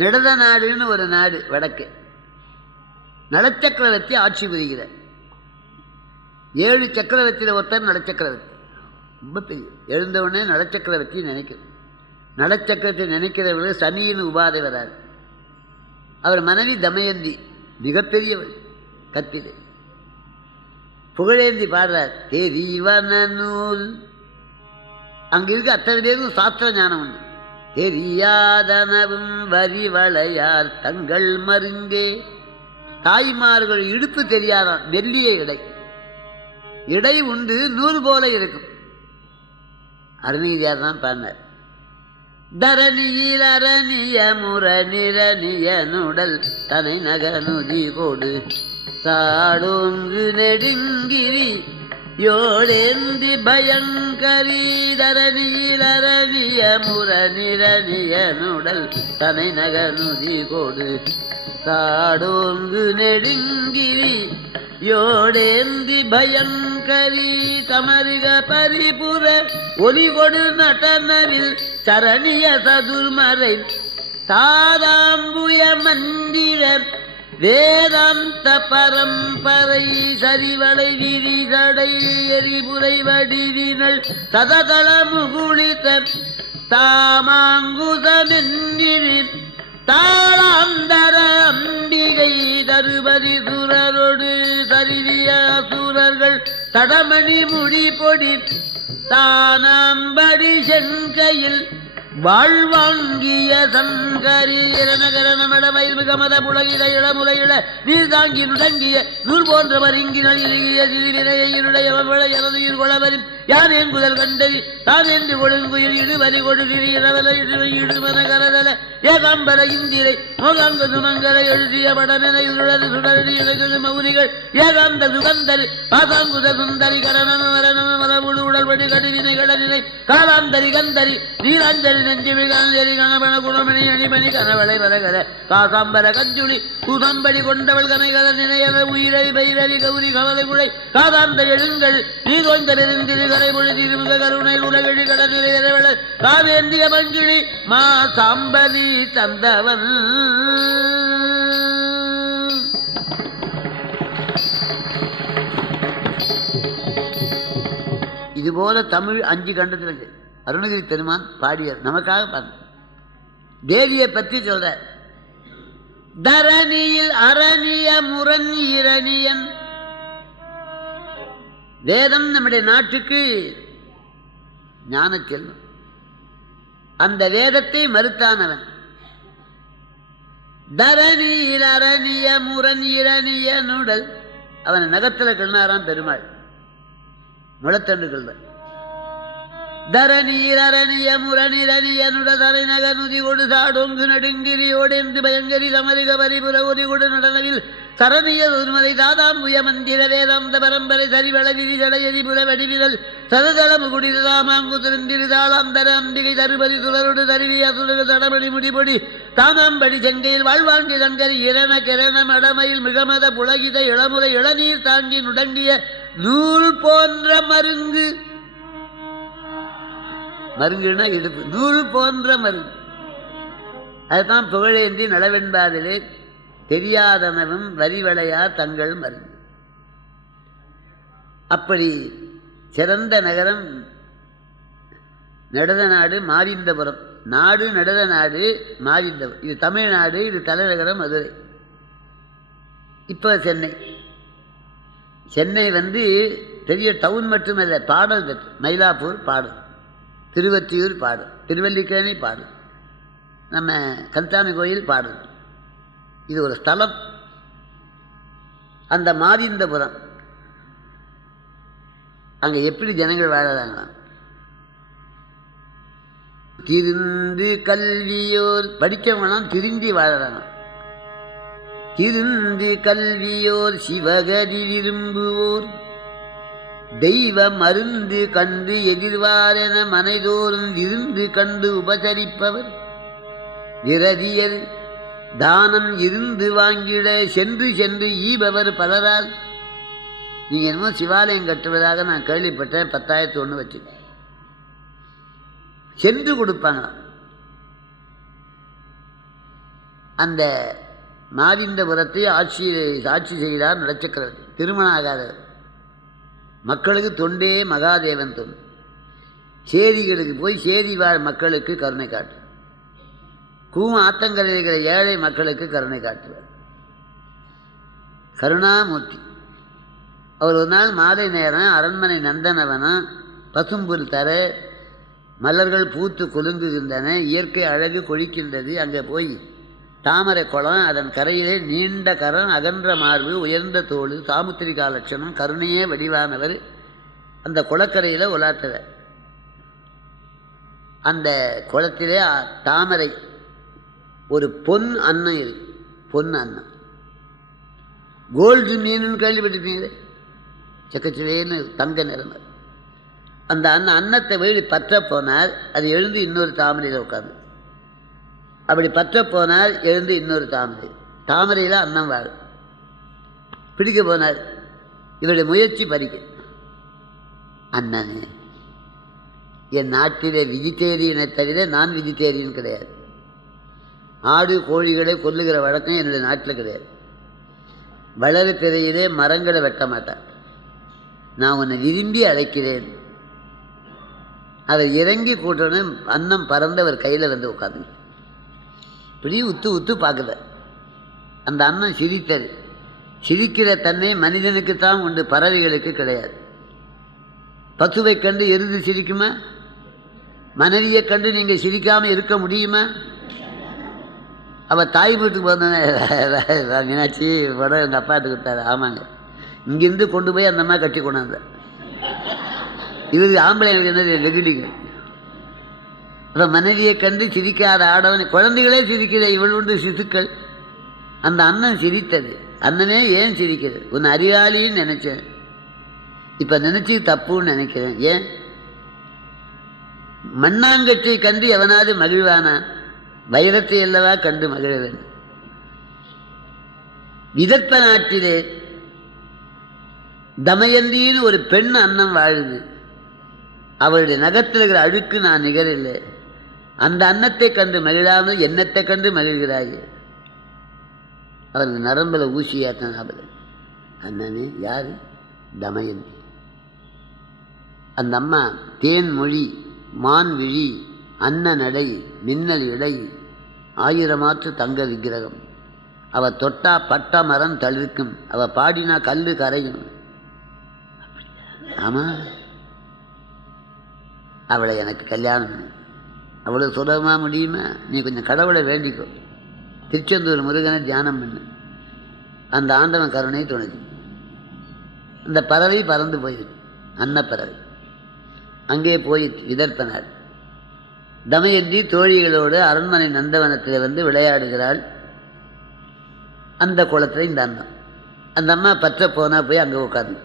நெடத நாடுன்னு ஒரு நாடு வடக்கு, நலச்சக்கரவர்த்தி ஆட்சி புரிகிறார். 7 சக்கரவர்த்தியில் ஒருத்தர் நலச்சக்கரவர்த்தி. ரொம்ப பெரிய எழுந்தவுடனே நலச்சக்கரவர்த்தி நினைக்கிறது. நலச்சக்கரத்தை நினைக்கிறவர்கள் சனியின் உபாதை வராது. அவர் மனைவி தமயந்தி மிகப்பெரியவர், கற்பிதை. புகழேந்தி பாடுறார், தெரிவன நூல். அங்க இருக்க அத்தனை பேருக்கும் சாஸ்திர ஞானம் உண்டு. தெரியாதனவும் வரி வளையார் தங்கள் மருங்கே. தாய்மார்கள் இடுப்பு தெரியாதான், மெல்லிய இடை, இடை உண்டு நூறு போல இருக்கும். அருணகிரியார் தான் பாடினார். தரணியில் அரணிய முரணிரணிய நுடல் தனை நகனுதி கொடு சாடோங்கு நெடுங்கிரி யோடேந்தி பயங்கரி. தரணியில் அரணிய முரணிரணிய நுடல் தனை நகனுதி கொடு சாடோங்கு நெடுங்கிரி யோடேந்தி பயங்கரி. தமருக பரிபுர ஒலி கொடு நடனவில் சரணிய சதுர்மறை தாராம்புய மந்திரர் வேதாந்த பரம்பரை சரிவளை விரிசடை எரிபுரை வடிவினல் சததள முகுளித்த தாமாங்குதமென்னிரின் தாளாந்தர அம்பிகை தருபதி சுரரொடு சரிவிய அசுரர்கள் தடமணி முடி பொடி தானாம்படி செங்கையில் வாழ்வாங்கிய சங்கரி. இரணகரணமடமயில் மிகமத புலகிட இளமுலையிட நீர் தாங்கி நுடங்கிய நூல் போன்ற மருங்கினால் இறுகிய சிறுவினையுடைய கொளவரின் யான் எங்குதல் கண்டறி தான் என்று கொழுங்குயில் இடுவரி கொடு இடுமன கரதல ஏகாம்பர இந்திரை மோகாங்க சுமங்கர எழுதிய படமென இருளது சுடரடி இலகு மௌனிகள் ஏகாந்த சுகந்தரி பாசாங்குத சுந்தரி கரணம மரணம மலமுழு உடல்படி கடுவினை கடனினை காலாந்தரி கந்தரி நீராஞ்சலி நெஞ்சுமி கந்தரி கணபன குணமணி அணிமணி கனவளை வரகர காசாம்பர கஞ்சுளி குதம்படி கொண்டவள் கனைகல நினையல உயிரை பைரவி கௌரி கவலை குழை காதாந்த எழுங்கள் நீ கொண்ட பெருந்திரு கரை பொழி திருமுக கருணை உலகழி கடநிலை இரவள காவேந்திய மஞ்சுளி மா சாம்பதி தந்தவன். இதுபோல தமிழ் 5 கண்டத்தில் அருணகிரி பெருமான் பாடியர் நமக்காக பாடு. தேவியை பற்றி சொல்ற, தரணியில் அரணிய முரண் இரணியன். வேதம் நம்முடைய நாட்டுக்கு ஞான செல்வம். அந்த வேதத்தை மறுத்தானவன். தரணியில் அரணிய முரண் இரணிய நுடல். அவன் நகத்தில் கண்ணாராம் பெருமாள், முளத்தண்டு கல்வன். தரநீர் அரணிய முரணிரணிய நுடதரை நகனுதி கொடு சாடொங்கு நடுங்கிரியோடென்று பயங்கரி தமருக பரிபுர ஒலி கொடு நடனவில் சரணிய ஒருமலை தாதாம்புய மந்திர வேதாந்த பரம்பரை சரிவள விரிசடை எரிபுர வடிவிரல் சததளமு குடிது தாமாங்குதிருந்திரு தாளாந்தர அம்பிகை தருபதி சுழருடு தருவிய சுழகு தடமணி முடிபொடி தாமாம்படி செங்கையில் வாழ்வாங்கி தங்கரி இரண கிரண மடமையில் மிகமத புலகித இளமுறை இளநீர் தாங்கி நுடங்கிய நூல் போன்ற மருங்கு. மருங்குன்னா இடுப்பு, நூல் போன்ற மருங்கு. அதுதான் புகழேந்தி நலவெண்பாதிலே தெரியாதனவும் வரிவளையார் தங்கள் மருங்கு. அப்படி சிறந்த நகரம் நெடத நாடு மாவிந்தபுரம். நாடு நெடத நாடு மாவிந்தபுரம். இது தமிழ்நாடு, இது தலைநகரம் மதுரை. இப்போ சென்னை. சென்னை பெரிய டவுன் மட்டுமல்ல, பாடல் பெற்று. மயிலாப்பூர் பாடல், திருவத்தியூர் பாடல், திருவல்லிக்கேணி பாடல், நம்ம கல்சாமி கோயில் பாடல். இது ஒரு ஸ்தலம். அந்த மாவிந்தபுரம் அங்கே எப்படி ஜனங்கள் வாழறாங்களாம். திருந்து கல்வியோர் படித்தவங்களாம் திருந்தி வாழறாங்க. திருந்து கல்வியோர் சிவகதி விரும்புவோர் தெய்வ மருந்து கண்டு எதிர்வாரென மனைதோறும் விருந்து கண்டு உபசரிப்பவர் விரதியர் தானம் இருந்து வாங்கிட சென்று சென்று ஈபவர் பலரால். நீங்கள் என்னமோ சிவாலயம் கட்டுவதாக நான் கேள்விப்பட்டேன். 10,001 வச்சு சென்று கொடுப்பாங்க. அந்த மாவிந்தபுரத்தை ஆட்சி செய்தார் நலச்சக்கரவர்த்தி. திருமணம் ஆகாதவர், மக்களுக்கு தொண்டே மகாதேவன் தொண்டு. சேரிகளுக்கு போய் சேரி வாழ் மக்களுக்கு கருணை காட்டு, ஆத்தங்கரையில் இருக்கிற ஏழை மக்களுக்கு கருணை காட்டுவார். கருணாமூர்த்தி. அவர் ஒரு நாள் மாலை நேரம் அரண்மனை நந்தனவனம், பசும்புல் தர, மலர்கள் பூத்து குலுங்குகின்றன, இயற்கை அழகு கொழிக்கின்றது. அங்கே போய் தாமரை குளம், அதன் கரையிலே நீண்ட கரம், அகன்ற மார்பு, உயர்ந்த தோள், சாமுத்திரிகா லட்சணம், கருணையே வடிவானவர் அந்த குளக்கரையில் உலாத்துவர். அந்த குளத்திலே தாமரை ஒரு பொன் அன்னம் இருக்கு, பொன் அன்னம். கோல்டு மீன் கேள்விப்பட்டிருப்பீங்களே, செக்கச்சிவேன்னு தங்க நிறமை. அந்த அன்னத்தை வேடி பற்ற போனார், அது எழுந்து இன்னொரு தாமரையில் உட்காந்து. அப்படி பற்ற போனார், எழுந்து இன்னொரு தாமரையில் அன்னம் வாழும். பிடிக்க போனார், இவருடைய முயற்சி பறிக்க. அண்ணன், என் நாட்டிலே வெஜிடேரியனை தவிர நான் வெஜிடேரியன் கிடையாது. ஆடு கோழிகளை கொல்லுகிற வழக்கம் என்னுடைய நாட்டில் கிடையாது. வளர பிறையிலே மரங்களை வெட்ட மாட்டேன். நான் உன்னை விரும்பி அழைக்கிறேன். அவர் இறங்கி கூட்டோன்னு அன்னம் பறந்து அவர் கையில் வந்து உட்காந்து இப்படி உத்து பார்க்கல. அந்த அன்னம் சிரித்தது. சிரிக்கிற தன்மை மனிதனுக்குத்தான் உண்டு, பறவைகளுக்கு கிடையாது. பசுவை கண்டு எருது சிரிக்குமா? மனைவியை கண்டு நீங்கள் சிரிக்காமல் இருக்க முடியுமா? அவள் தாய் வீட்டுக்கு போனோன்னே மீனாட்சி படம் எங்கள் அப்பாட்டு கொடுத்தாரு. ஆமாங்க, இங்கேருந்து கொண்டு போய் அந்த அம்மா கட்டி கொண்டாந்த. இது ஆம்பளைங்களுக்கு என்னது வெகுடிங்க. அப்போ மனைவியை கண்டு சிரிக்காத ஆடவன், குழந்தைகளே சிரிக்கிற இவள் உண்டு சிசுக்கள். அந்த அண்ணன் சிரித்தது. அண்ணனே ஏன் சிரிக்கிறது? உன் அறிவாளின்னு நினைச்சேன், இப்போ நினைச்சு தப்புன்னு நினைக்கிறேன். ஏன்? மண்ணாங்கற்றை கண்டு எவனாவது மகிழ்வானா? வைரத்தை அல்லவா கண்டு மகிழ வேண்டும். விதர்ப்ப நாட்டிலே தமயந்தின்னு ஒரு பெண் அன்னம் வாழுது. அவளுடைய நகத்தில் இருக்கிற அழுக்கு நான் நிகரில்லை. அந்த அன்னத்தை கண்டு மகிழாமல் எண்ணத்தை கண்டு மகிழ்கிறாயே. அவருக்கு நரம்பில் ஊசியாத்தான் ஞாபகம். அண்ணனே யாரு? தமயந்தி. அந்த அம்மா தேன் மொழி, மான் விழி, அன்ன நடை, மின்னல் இடை, 1000 மாற்று தங்க விக்கிரகம். அவ தொட்டா பட்ட மரம் தளிர்க்கும், அவ பாடினா கல்லு கரையும். ஆமா, அவளை எனக்கு கல்யாணம் பண்ணு. அவ்வளோ சுலபமாக முடியுமா? நீ கொஞ்சம் கடவுளை வேண்டிக்கோ. திருச்செந்தூர் முருகனை தியானம் பண்ணு. அந்த ஆண்டவன் கருணை துணைச்சு. அந்த பறவை பறந்து போயிடுச்சு, அன்னப்பறவை. அங்கே போயிடுச்சு விதர்ப்பனார். தமயந்தி தோழிகளோடு அரண்மனை நந்தவனத்தில் வந்து விளையாடுகிறாள். அந்த குளத்தில் இந்த அண்ணன். அந்த அம்மா பற்ற போனால் போய் அங்கே உட்காந்து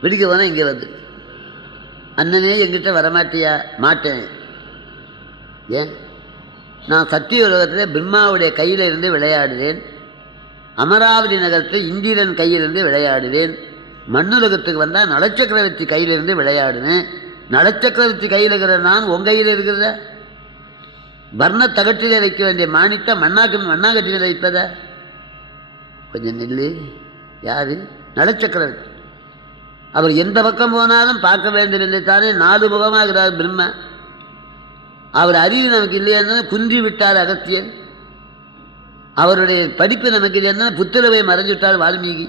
பிடிக்க போனால் இங்கே வந்து, அண்ணனே எங்கிட்ட வரமாட்டியா? மாட்டேன். ஏன்? நான் சத்திய உலகத்தில் பிரம்மாவுடைய கையில் இருந்து விளையாடுவேன், அமராவதி நகரத்தில் இந்திரன் கையிலிருந்து விளையாடுவேன், மண்ணுலகத்துக்கு வந்தால் நலச்சக்கரவர்த்தி கையிலிருந்து விளையாடுவேன். நலச்சக்கரவர்த்தி கையில் இருக்கிற நான் உன் கையில் இருக்கிறத? வர்ண தகட்டிலே வைக்க வேண்டிய மாணித்த மண்ணாகட்டிலே வைப்பத? கொஞ்சம் நில்லு. யாரு? நலச்சக்கரவர்த்தி. அவர் எந்த பக்கம் போனாலும் பார்க்க வேண்டும் என்று தானே 4 முகமாகிறார் பிரம்மா. அவர் அறிவு நமக்கு இல்லையா? குன்றி விட்டார் அகத்தியன். அவருடைய படிப்பு நமக்கு இல்லையா? புத்திரவை மறைஞ்சுவிட்டார் வால்மீகி.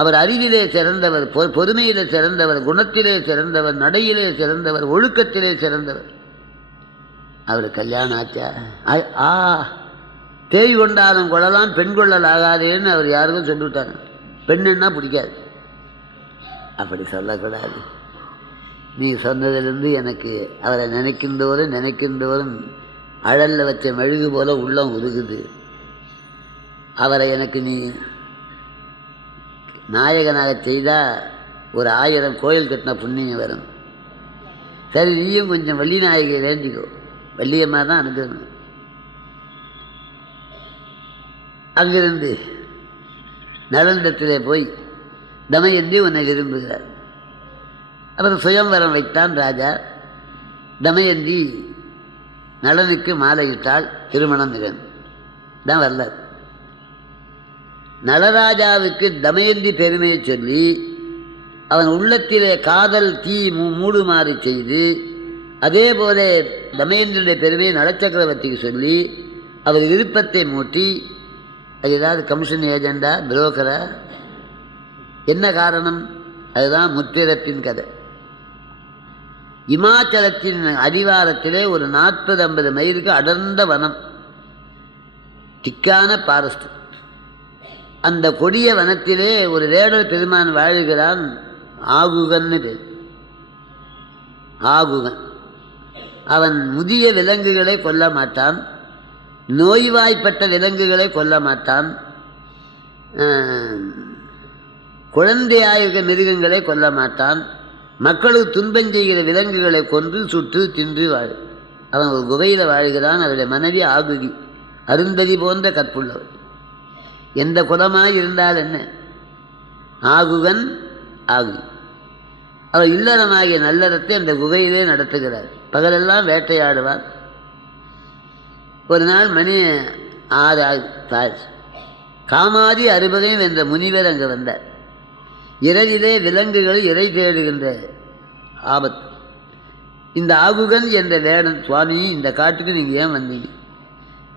அவர் அறிவிலே சிறந்தவர், பொறுமையிலே சிறந்தவர், குணத்திலே சிறந்தவர், நடையிலே சிறந்தவர், ஒழுக்கத்திலே சிறந்தவர். அவர் கல்யாணம் ஆச்சா? தேவி கொண்டாலும் கொள்ளலாம், பெண் கொள்ளல் ஆகாதேன்னு அவர் யாருக்கும் சொல்லிவிட்டாங்க. பெண்ணுன்னா பிடிக்காது. அப்படி சொல்லக்கூடாது. நீ சொன்னதிலிருந்து எனக்கு அவரை நினைக்கின்றவரும் அழலில் வச்ச மெழுகு போல உள்ளம் உருகுது. அவரை எனக்கு நீ நாயகனாக செய்தால் ஒரு 1000 கோயில் கட்டின புண்ணியம் வரும். சரி, நீயும் கொஞ்சம் வள்ளி நாயகியை வேண்டிக்கோ. வள்ளியம்மா தான் அனுக்கணும். அங்கிருந்து நலனிடத்திலே போய் தமயந்தி உன்னை விரும்புகிறார். அவர் சுயம்வரம் வைத்தான் ராஜா. தமயந்தி நளனுக்கு மாலையிட்டால் திருமணம் நிகழ்ந்து தான் வரலாறு. நளராஜாவுக்கு தமயந்தி பெருமையை சொல்லி அவன் உள்ளத்திலே காதல் தீ மூடுமாறு செய்து, அதே போல தமயந்தியுடைய பெருமையை நளச்சக்கரவர்த்திக்கு சொல்லி அவர் விருப்பத்தை மூட்டி, அது ஏதாவது கமிஷன் ஏஜெண்டா புரோக்கரா, என்ன காரணம்? அதுதான் முற்பிறப்பின் கதை. இமாச்சலத்தின் அடிவாரத்திலே ஒரு 40-50 மைலுக்கு அடர்ந்த வனம், திக்கான பாரஸ்ட். அந்த கொடிய வனத்திலே ஒரு வேடர் பெருமான் வாழுகிறான். ஆகுகன்னு பேர். ஆகுகன் அவன் முதிய விலங்குகளை கொல்ல மாட்டான், நோய்வாய்ப்பட்ட விலங்குகளை கொல்ல மாட்டான், குழந்தையாயிருக்க மிருகங்களை கொல்ல மாட்டான், மக்களுக்கு துன்பம் செய்கிற விலங்குகளை கொன்று சுட்டு தின்று வாழு. அவன் ஒரு குகையில் வாழ்கிறான். அவருடைய மனைவி ஆகுகி, அருந்ததி போன்ற கற்புள்ளவர். எந்த குலமாய் இருந்தால் என்ன, ஆகுகன் ஆகு. அவர் இல்லறமாகிய நல்லறத்தை அந்த குகையிலே நடத்துகிறார். பகலெல்லாம் வேட்டையாடுவார். ஒரு நாள் மணி 6 காமாதி அறுபகையும் என்ற முனிவர் அங்கே வந்தார். இரவிலே விலங்குகள் இறை தேடுகின்ற ஆபத்து. இந்த ஆகுகன் என்ற வேடன், சுவாமி இந்த காட்டுக்கு நீங்கள் ஏன் வந்தீங்க?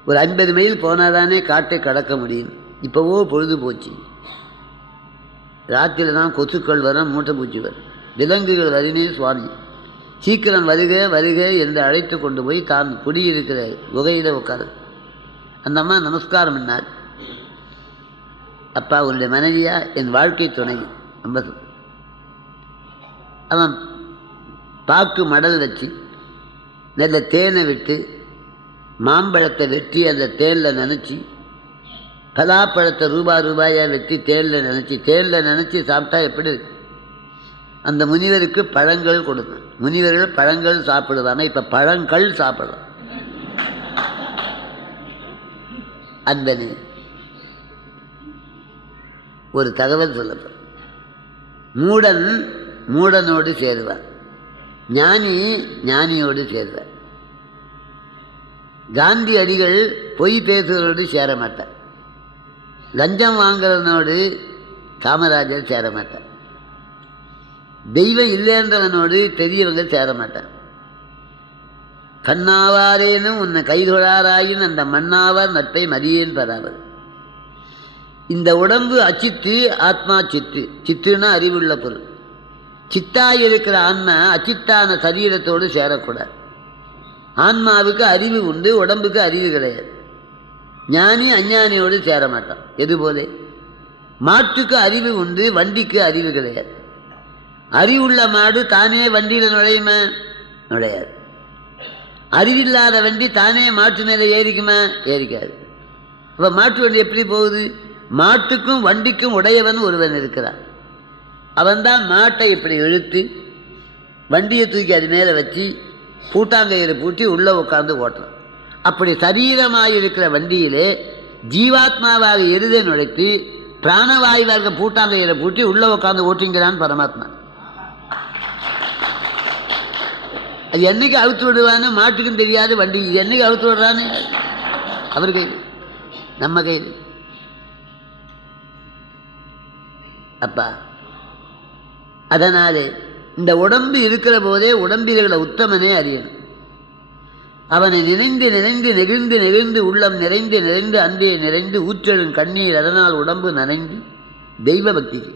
ஒரு 50 மைல் போனாதானே காட்டை கடக்க முடியும். இப்போவோ பொழுது போச்சு, ராத்திரியில் தான் கொசுக்கள் வரும், மூட்டை பூச்சி வரும், விலங்குகள் வருமே சுவாமி, சீக்கிரம் வருக வருக என்று அழைத்து கொண்டு போய் தான் குடியிருக்கிற குகையில் உட்காரு. அந்த அம்மா நமஸ்காரம் பண்ணார். அப்பா உன்னுடைய மனைவியா? என் வாழ்க்கை துணை. ரொம்ப அவன் பாக்கு மடல் வச்சு நல்ல தேனை விட்டு மாம்பழத்தை வெட்டி அந்த தேனில் நினச்சி, பலாப்பழத்தை ரூபாயாக வெட்டி தேனில் நினச்சி சாப்பிட்டா எப்படி இருக்கு? அந்த முனிவருக்கு பழங்கள் கொடுக்கும். முனிவர்கள் பழங்கள் சாப்பிடுவாங்க. இப்போ பழங்கள் சாப்பிடலாம். அன்பனே, ஒரு தகவல் சொல்லப்படும். மூடன் மூடனோடு சேருவார், ஞானி ஞானியோடு சேருவார். காந்தி அடிகள் பொய் பேசுவதோடு சேர மாட்டார். லஞ்சம் வாங்குறவனோடு காமராஜர் சேர மாட்டார். தெய்வம் இல்லைன்றவனோடு பெரியவங்க சேர மாட்டார். கண்ணாவாரேனும் உன்னை கைதொழாராயின் அந்த மண்ணாவார் நட்பை மதியேன் பெறாவர். இந்த உடம்பு அச்சித்து, ஆத்மா சித்து. சித்துன்னா அறிவுள்ள பொருள். சித்தாயிருக்கிற ஆன்மா அச்சித்தான சரீரத்தோடு சேரக்கூடாது. ஆன்மாவுக்கு அறிவு உண்டு, உடம்புக்கு அறிவு கிடையாது. ஞானி அஞ்ஞானியோடு சேர மாட்டான். எதுபோல மாட்டுக்கு அறிவு உண்டு, வண்டிக்கு அறிவு கிடையாது. அறிவுள்ள மாடு தானே வண்டியில் நுழையுமா? நுழையாது. அறிவில்லாத வண்டி தானே மாட்டு மேலே ஏறிக்குமா? ஏறிக்காது. அப்போ மாட்டு வண்டி எப்படி போகுது? மாட்டுக்கும் வண்டிக்கும் உடையவன் ஒருவன் இருக்கிறான். அவன்தான் மாட்டை இப்படி இழுத்து வண்டியை தூக்கி அது மேலே வச்சு பூட்டாங்கயிறு பூட்டி உள்ளே உட்காந்து ஓட்டுறான். அப்படி சரீரமாக இருக்கிற வண்டியிலே ஜீவாத்மாவாக எருதை நுழைத்து பிராணவாயுவாக பூட்டாங்கயிறை பூட்டி உள்ளே உட்காந்து ஓட்டுங்கிறான் பரமாத்மா. அது என்னைக்கு அவுத்து விடுவான்னு மாட்டுக்கும் தெரியாது, வண்டி என்னைக்கு அவுத்து விடுறான்னு அவர் கையில், நம்ம கையில். அப்பா அதனாலே இந்த உடம்பு இருக்கிற போதே உடம்பில்களை உத்தமனே அறியணும். அவனை நினைந்து நினைந்து நெகிழ்ந்து நெகிழ்ந்து உள்ளம் நிறைந்து நிறைந்து அன்பே நிறைந்து ஊற்றெழும் கண்ணீர் அதனால் உடம்பு நனைந்து தெய்வ பக்திக்கு.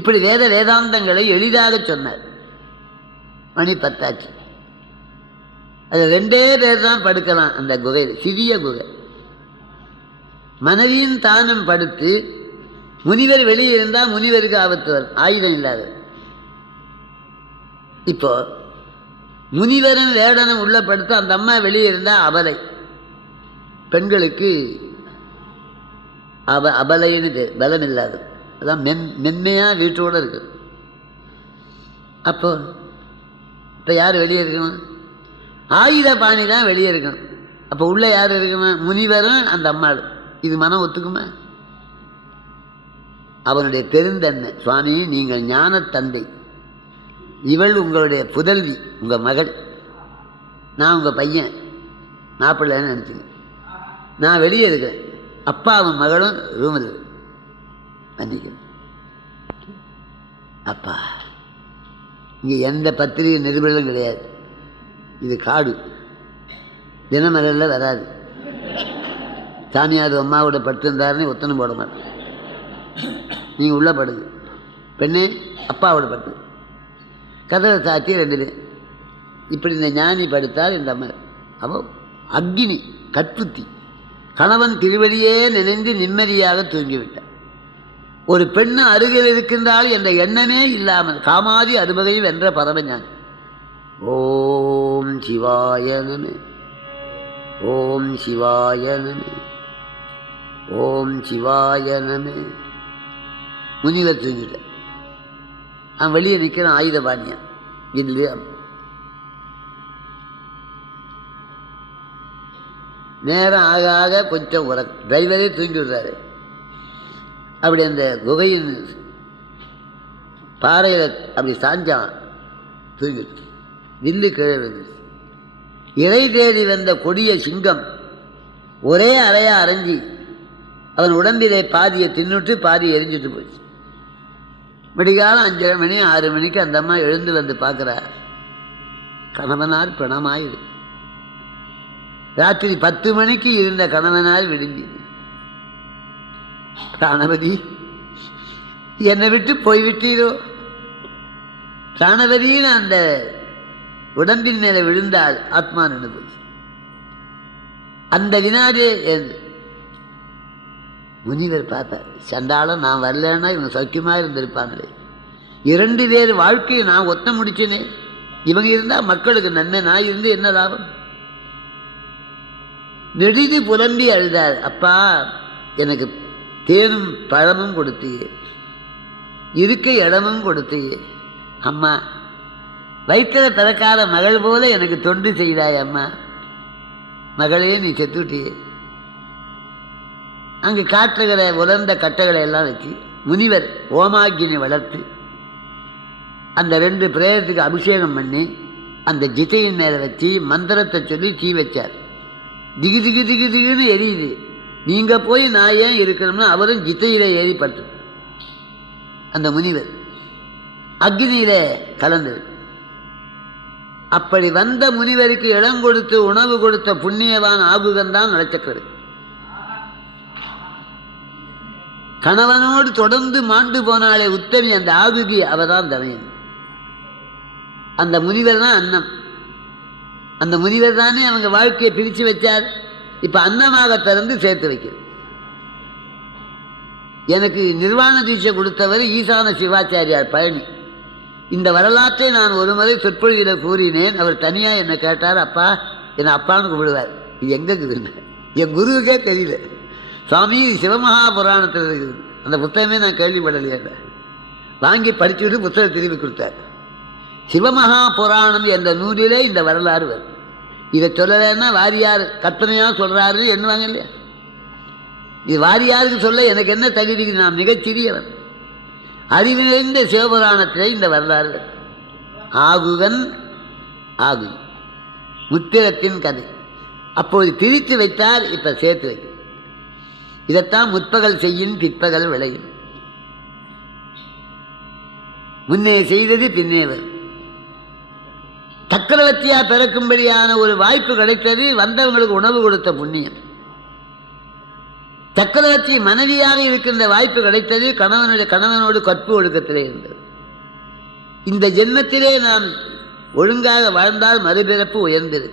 இப்படி வேதாந்தங்களை எளிதாக சொன்னார். மணி 10 ஆச்சு. அது 2 பேர் தான் படுக்கலாம் அந்த குகையில், சிறிய குகை. மனைவியும் தானும் படுத்து, முனிவர் வெளியே இருந்தால் முனிவருக்கு ஆபத்து வரும், ஆயுதம் இல்லாத. இப்போ முனிவரும் வேடனும் உள்ள படுத்து அந்த அம்மா வெளியே இருந்தால் அபலை. பெண்களுக்கு அபலைன்னு பலம் இல்லாது, அதான் மென்மையாக வீட்டோடு இருக்கு. அப்போ இப்போ யார் வெளியே இருக்கணும்? ஆயுத பாணி தான் வெளியே இருக்கணும். அப்போ உள்ளே யார் இருக்கணும்? முனிவரும் அந்த அம்மாளும். இது மனம் ஒத்துக்குமா? அவனுடைய பெருந்தன்மை, சுவாமி நீங்கள் ஞான தந்தை, இவள் உங்களுடைய புதல்வி, உங்கள் மகள், நான் உங்கள் பையன் மாப்பிள்ளைன்னு நினச்சிங்க. நான் வெளியே இருக்கிறேன், அப்பாவும் மகளும் ரூமில் வந்திக்கிறேன். அப்பா, இங்கே எந்த பத்திரிகை நிருபர்களும் கிடையாது, இது காடு, தினமலரில் வராது. சாமியார் அம்மாவோட படுத்திருந்தாருன்னு ஒத்தனை போட மாட்டேன். நீங்கள் உள்ளே படுது, பெண்ணே அப்பாவோட படுத்து, கதவை சாத்தி 2 பேர். இப்படி இந்த ஞானி படுத்தால் இந்த அம்மா அவ அக்னி கற்புத்தி, கணவன் திருவடியே நினைந்து நிம்மதியாக தூங்கிவிட்டார். ஒரு பெண்ணு அருகில் இருக்கின்றால் என்ற எண்ணமே இல்லாமல் காமாதி 60 வென்ற பரமஞானி. ஓம் சிவாய நம, ஓம் சிவாய நம, ஓம் சிவாய நம. முனிவர் தூங்கிட்டார். அவன் வெளியே நிற்கிறான் ஆயுதபாணியா. இல்லை, நேரம் ஆக ஆக கொஞ்சம் டிரைவரே தூங்கி விடுறாரு. அப்படி அந்த குகையின் பாறையில் அப்படி சாஞ்சான், தூங்கிட்டு வில்லு கீழே விழுந்துச்சு. இறை தேடி வந்த கொடிய சிங்கம் ஒரே அறையா அரைஞ்சி அவன் உடம்பிலே பாதியை தின்னுட்டு பாதி எரிஞ்சிட்டு போச்சு. விடிகாலம் 5:30 மணி 6 மணிக்கு அந்த அம்மா எழுந்து வந்து பார்க்குறா, கணவனார் பிணமாயிரு. ராத்திரி 10 மணிக்கு இருந்த கணவனால் விடுஞ்சி, பிராணவதி என்னை விட்டு போய்விட்டீரோ, பிராணவதின்னு அந்த உடம்பின் மேலே விழுந்தால் ஆத்மா நின்று போச்சு. அந்த வினாடி முனிவர் பார்த்தார், சண்டாளம் நான் வரலன்னா இவங்க சௌக்கியமாக இருந்திருப்பாங்களே. 2 பேர் வாழ்க்கையை நான் ஒத்த முடிச்சேனே, இவங்க இருந்தால் மக்களுக்கு நன்மை, நான் இருந்து என்ன லாபம்? நெடிது புலம்பி அழுதார். அப்பா, எனக்கு தேனும் பழமும் கொடுத்தியே, இருக்க இடமும் கொடுத்தியே. அம்மா, வயிற்றில் பிறக்காத மகள் போல எனக்கு தொண்டு செய்தாய். அம்மா மகளே, நீ செத்துட்டியே. அங்கு காற்றுகிற உலர்ந்த கட்டைகளை எல்லாம் வச்சு முனிவர் ஓமாக்கினை வளர்த்து அந்த 2 பிரேயத்துக்கு அபிஷேகம் பண்ணி அந்த ஜித்தையின் மேலே வச்சு மந்திரத்தை சொல்லி தீ வச்சார். திகு திகு திகு திகுன்னு எரியுது. நீங்கள் போய் நான் ஏன் இருக்கணும்னா அவரும் ஜித்தையில் ஏறி பட்டு அந்த முனிவர் அக்னியில கலந்தது. அப்படி வந்த முனிவருக்கு இடம் கொடுத்து உணவு கொடுத்த புண்ணியவான் ஆகுகன் தான் நலச்சக்கரவர்த்தி. கணவனோடு தொடர்ந்து மாண்டு போனாலே உத்தமி அந்த ஆகுகி, அவதான் தமையன். அந்த முனிவர் தான் அன்னம். அந்த முனிவர் தானே அவங்க வாழ்க்கையை பிரித்து வச்சார். இப்போ அன்னமாக திறந்து சேர்த்து வைக்கிறது. எனக்கு நிர்வாண தீட்சை கொடுத்தவர் ஈசான சிவாச்சாரியார் பழனி. இந்த வரலாற்றை நான் ஒரு முறை சொற்பொழிவில் கூறினேன். அவர் தனியாக என்னை கேட்டார், அப்பா என்னை அப்பான்னு கூப்பிடுவார். இது எங்கே இருக்குதுன்னு என் குருவுக்கே தெரியல. சுவாமி, சிவமகா புராணத்தில் இருக்குது, அந்த புத்தகமே நான் கேள்விப்படலையே. வாங்கி படிச்சுட்டு புத்தகம் திரும்பி கொடுத்தார். சிவமகா புராணம் என்ற நூலிலே இந்த வரலாறு வரும். இதை சொல்லலைன்னா வாரியார் கற்பனையாக சொல்கிறாரு என்னவாங்க இல்லையா? இது வாரியாருக்கு சொல்ல எனக்கு என்ன தகுதி? நான் மிகச்சிறியவன். அறிவு நிறைந்த சிவபுராணத்தில் இந்த வரலாறு ஆகுகன் ஆகு முத்திரத்தின் கதை. அப்போது பிரித்து வைத்தார், இப்போ சேர்த்து வைக்க. இதைத்தான் முற்பகல் செய்யும் பிற்பகல் விளையும். முன்னே செய்தது பின்னே வரும். சக்கரவர்த்தியா பிறக்கும்படியான ஒரு வாய்ப்பு கிடைத்தது, வந்தவங்களுக்கு உணவு கொடுத்த புண்ணியம். சக்கரவர்த்தி மனைவியாக இருக்கின்ற வாய்ப்பு கிடைத்தது, கணவனோடு கற்பு ஒழுக்கத்திலே இருந்தது. இந்த ஜென்மத்திலே நாம் ஒழுங்காக வாழ்ந்தால் மறுபிறப்பு உயர்ந்தது.